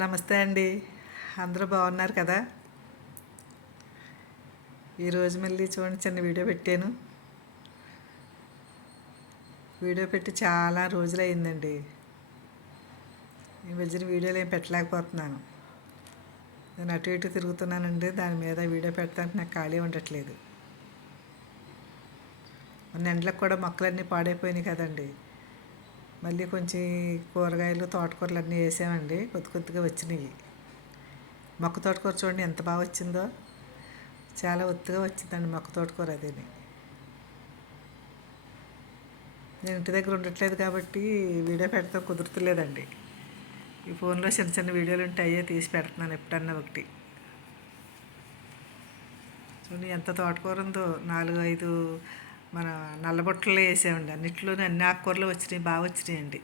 నమస్తే అండి. అందరూ బాగున్నారు కదా? ఈరోజు మళ్ళీ చూడండి చిన్న వీడియో పెట్టాను. వీడియో పెట్టి చాలా రోజులు అయిందండి ఈ మధ్యన వీడియోలు ఏం పెట్టలేకపోతున్నాను. నేను అటు ఇటు తిరుగుతున్నానండి దాని మీద వీడియో పెడతానికి నాకు ఖాళీ ఉండట్లేదు. మొన్న ఎండలకు కూడా మొక్కలన్నీ పాడైపోయినాయి కదండి. మళ్ళీ కొంచెం కూరగాయలు తోటకూరలు అన్నీ వేసామండి. కొద్ది కొద్దిగా వచ్చినాయి. మొక్క తోటకూర చూడండి ఎంత బాగా వచ్చిందో. చాలా ఒత్తుగా వచ్చిందండి మొక్క తోటకూర అదేని. నేను ఇంటి దగ్గర ఉండట్లేదు కాబట్టి వీడియో పెడతాం కుదురుతులేదండి. ఈ ఫోన్లో చిన్న చిన్న వీడియోలు ఉంటే అయ్యే తీసి పెడుతున్నాను ఎప్పుడన్నా ఒకటి. చూడండి ఎంత తోటకూర ఉందో. నాలుగు ఐదు మన నల్లబొట్టలు వేసామండి అన్నిట్లోనే అన్ని ఆకుకూరలు వచ్చినాయి బాగా వచ్చినాయండి.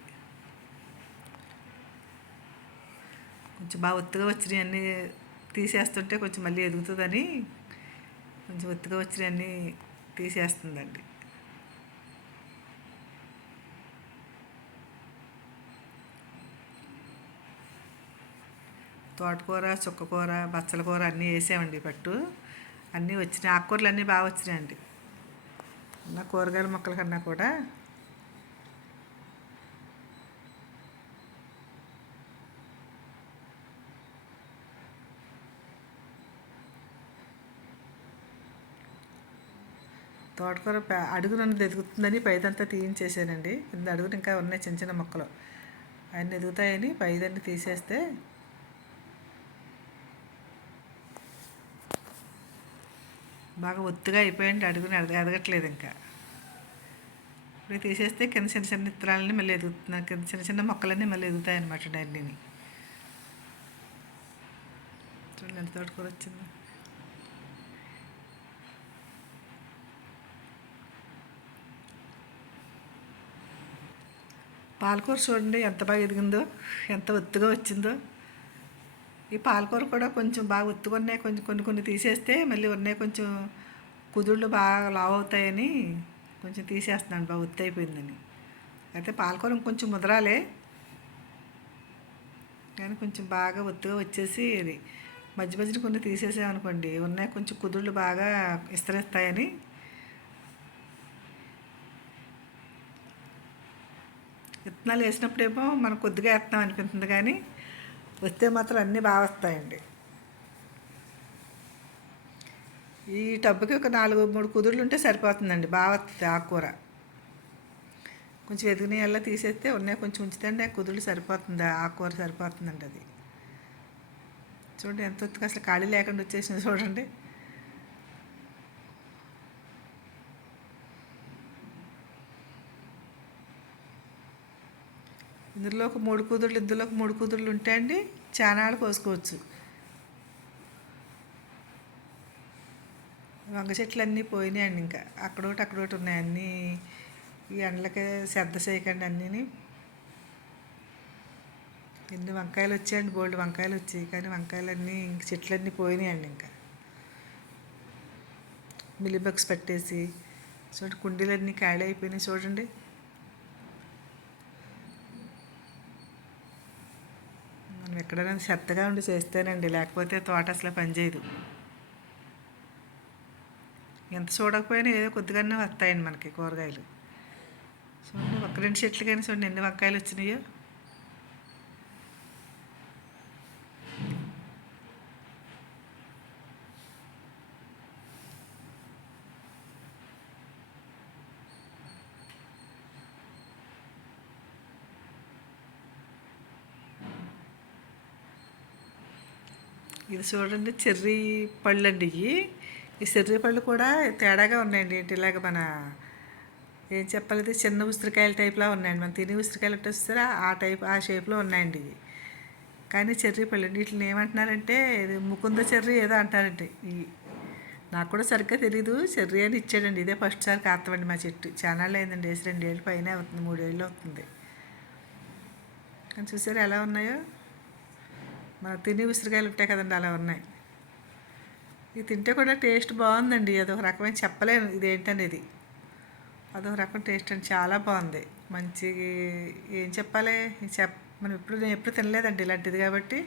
కొంచెం బాగా ఒత్తుగా వచ్చినాయి అన్నీ తీసేస్తుంటే కొంచెం మళ్ళీ ఎదుగుతుందని కొంచెం ఒత్తుగా వచ్చినాయి అన్నీ తీసేస్తుందండి. తోటకూర చుక్కకూర బచ్చల కూర అన్నీ వేసామండి పట్టు. అన్నీ వచ్చినాయి. ఆకుకూరలు అన్నీ బాగా వచ్చినాయండి. నా కూరగాయల మొక్కల కన్నా కూడా. తోటకూర అడుగు నన్ను ఎదుగుతుందని పైదంతా తీయించేసానండి కింద అడుగులు ఇంకా ఉన్నాయి చిన్న చిన్న మొక్కలు. అన్నీ ఎదుగుతాయని పైదన్ని తీసేస్తే బాగా ఒత్తుగా అయిపోయింది అడుగుని అడగ ఎదగట్లేదు ఇంకా. ఇప్పుడు తీసేస్తే కింద చిన్న చిన్న విత్తనాలని మళ్ళీ ఎదుగుతున్నాయి కింద చిన్న చిన్న మొక్కలన్నీ మళ్ళీ ఎదుగుతాయి అనమాట అన్నీని చూడండి ఎంత తోటకూర వచ్చిందో. పాలకూర చూడండి ఎంత బాగా ఎదిగిందో ఎంత ఒత్తుగా వచ్చిందో. ఈ పాలకూర కూడా కొంచెం బాగా ఒత్తుగా ఉన్నాయి. కొంచెం కొన్ని కొన్ని తీసేస్తే మళ్ళీ ఉన్నాయి కొంచెం కుదుళ్ళు బాగా లావు అవుతాయని కొంచెం తీసేస్తున్నాను బాగా ఒత్తు అయిపోయిందని. అయితే పాలకూర ఇంకొంచెం ముదరాలే. కానీ కొంచెం బాగా ఒత్తుగా వచ్చేసి ఇది మధ్య మధ్యన కొన్ని తీసేసామనుకోండి ఉన్నాయి కొంచెం కుదుళ్ళు బాగా విస్తరిస్తాయని. విత్తనాలు వేసినప్పుడేమో మనం కొద్దిగా వేస్తాం అనిపిస్తుంది కానీ వస్తే మాత్రం అన్నీ బాగా వస్తాయండి. ఈ టబ్బుకి ఒక నాలుగు మూడు కుదుర్లు ఉంటే సరిపోతుందండి. బాగా వస్తుంది ఆకుకూర కొంచెం ఎదిగిన అలా తీసేస్తే ఉన్నాయి కొంచెం ఉంచితే ఆ సరిపోతుంది ఆకుకూర సరిపోతుందండి అది. చూడండి ఎంత వస్తుంది అసలు ఖాళీ లేకుండా వచ్చేసింది చూడండి. ఇందులో ఒక మూడు కుదుర్లు ఇందులో ఒక మూడు కుదుర్లు ఉంటే అండి ఆడ కోసుకోవచ్చు. వంగ చెట్లు అన్నీ పోయినాయండి ఇంకా. అక్కడోటి అక్కడోటి ఉన్నాయి అన్నీ. ఈ ఎండలకే శ్రద్ధ చేయకండి అన్నీ ఎన్ని వంకాయలు వచ్చాయండి బోల్డ్ వంకాయలు వచ్చాయి. కానీ వంకాయలు అన్నీ ఇంక చెట్లన్నీ పోయినాయండి ఇంకా. మిలిబగ్స్ పెట్టేసి చూడండి కుండీలన్నీ ఖాళీ అయిపోయినాయి చూడండి. ఎక్కడైనా శ్రద్ధగా ఉండి చేస్తేనండి లేకపోతే తోట అసలు పనిచేయదు. ఎంత చూడకపోయినా ఏదో కొద్దిగానే వస్తాయండి మనకి కూరగాయలు. చూడండి ఒక్క రెండు చెట్లు కానీ చూడండి ఎన్ని వంకాయలు వచ్చినాయో. ఇది చూడండి చెర్రీ పళ్ళు అండి ఇవి. ఈ చెర్రీ పళ్ళు కూడా తేడాగా ఉన్నాయండి. ఏంటి ఇలాగ మన ఏం చెప్పాలి చిన్న ఉసిరికాయల టైప్లో ఉన్నాయండి. మనం తిని ఉసిరికాయలు అంటే వస్తారా ఆ టైప్ ఆ షేప్లో ఉన్నాయండి ఇవి. కానీ చెర్రీ పళ్ళు అండి వీటిని ఏమంటున్నారంటే ఇది ముకుంద చెర్రీ ఏదో అంటారండి. ఇవి నాకు కూడా సరిగ్గా తెలీదు. చెర్రీ అని ఇచ్చాడండి. ఇదే ఫస్ట్ సారి కాస్తామండి మా చెట్టు. చాలా అయిందండి. వేసి రెండేళ్ళు పైన అవుతుంది. మూడేళ్ళు అవుతుంది. కానీ చూసారు ఎలా ఉన్నాయో? మనం తిని ఉసిరికాయలు ఉంటాయి కదండి అలా ఉన్నాయి. ఇది తింటే కూడా టేస్ట్ బాగుందండి. అదొక రకమైన చెప్పలేను ఇదేంటనేది. అదొక రకం టేస్ట్ అండి. చాలా బాగుంది. మంచి ఏం చెప్పాలి? చెప్ మనం ఎప్పుడు నేను ఎప్పుడు తినలేదండి ఇలాంటిది కాబట్టి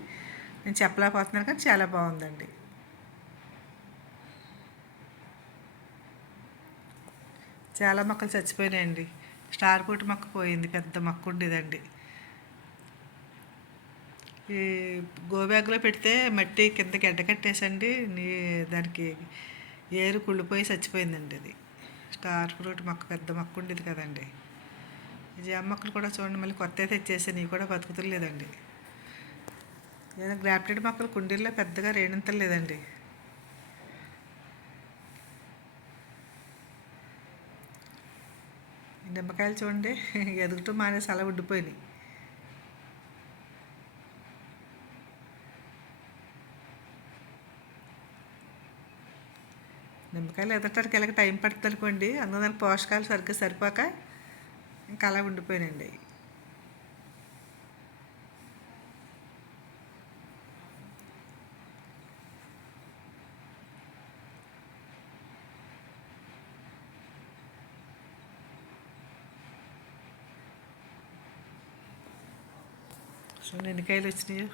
నేను చెప్పలేకపోతున్నాను కానీ చాలా బాగుందండి. చాలా మొక్కలు చచ్చిపోయినాయండి. స్టార్ ఫ్రూట్ మొక్క పోయింది. పెద్ద మొక్క ఉండేదండి. ఈ గోబ్యాగ్లో పెడితే మట్టి కిందకి ఎడ్డకట్టేసండి నీ దానికి ఏరు కుళ్ళిపోయి చచ్చిపోయిందండి అది. స్టార్ ఫ్రూట్ మొక్క పెద్ద మొక్క ఉండేది కదండి. ఈ జామ మొక్కలు కూడా చూడండి మళ్ళీ కొత్త తెచ్చేసి నీ కూడా బతుకుతులేదండి. ఏదో గ్రాఫ్టెడ్ మొక్కలు కుండీల్లో పెద్దగా రేణింతలు లేదండి. నిమ్మకాయలు చూడండి ఎదుగుతూ మానేసి అలా ఉండిపోయినాయి. నిమ్మకాయలు ఎదగటానికి ఎలాగ టైం పడుతుంది అనుకోండి అందులో దానికి పోషకాలు సరిగ్గా సరిపోక ఇంకా అలా ఉండిపోయినండి సో ఎన్నికాయలు వచ్చినాయో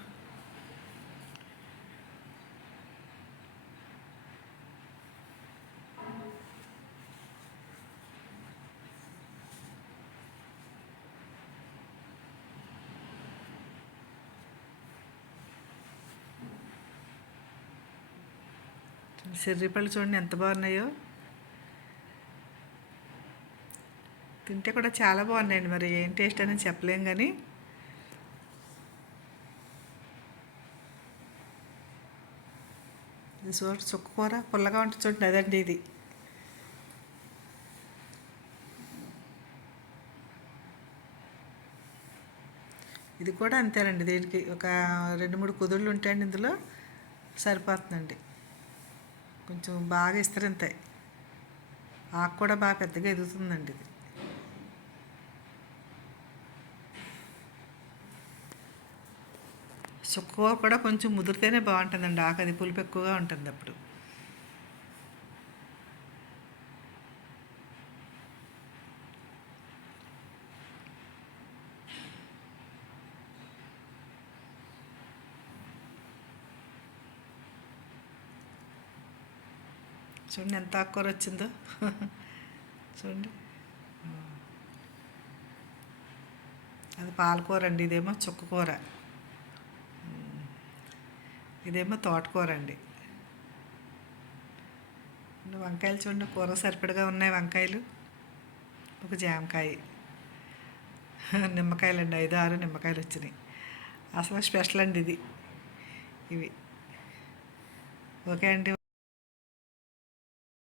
చెర్రీ పళ్ళు చూడండి ఎంత బాగున్నాయో. తింటే కూడా చాలా బాగున్నాయండి మరి ఏం టేస్ట్ అని చెప్పలేం కానీ. ఇది చూడండి చుక్కకూర పుల్లగా ఉంటుంది చూడండి అదండి ఇది. ఇది కూడా అంతేనండి దీనికి ఒక రెండు మూడు కుదుళ్ళు ఉంటాయండి ఇందులో సరిపోతుందండి. కొంచెం బాగా విస్తరింతాయి ఆకు కూడా బాగా పెద్దగా ఎదుగుతుందండి ఇది. చుక్కకూర కూడా కొంచెం ముదిరితేనే బాగుంటుందండి. ఆకు అది పులుపు ఎక్కువగా ఉంటుంది అప్పుడు చూడండి ఎంత ఆకుకూర వచ్చిందో. చూడండి. అది పాలకూర అండి ఇదేమో చుక్కకూర. ఇదేమో తోటకూర అండి. వంకాయలు చూడండి కూర సరిపడగా ఉన్నాయి వంకాయలు. ఒక జామకాయ. నిమ్మకాయలు అండి ఐదు ఆరు నిమ్మకాయలు వచ్చినాయి. అసలు స్పెషల్ అండి ఇది. ఇవి. ఓకే అండి.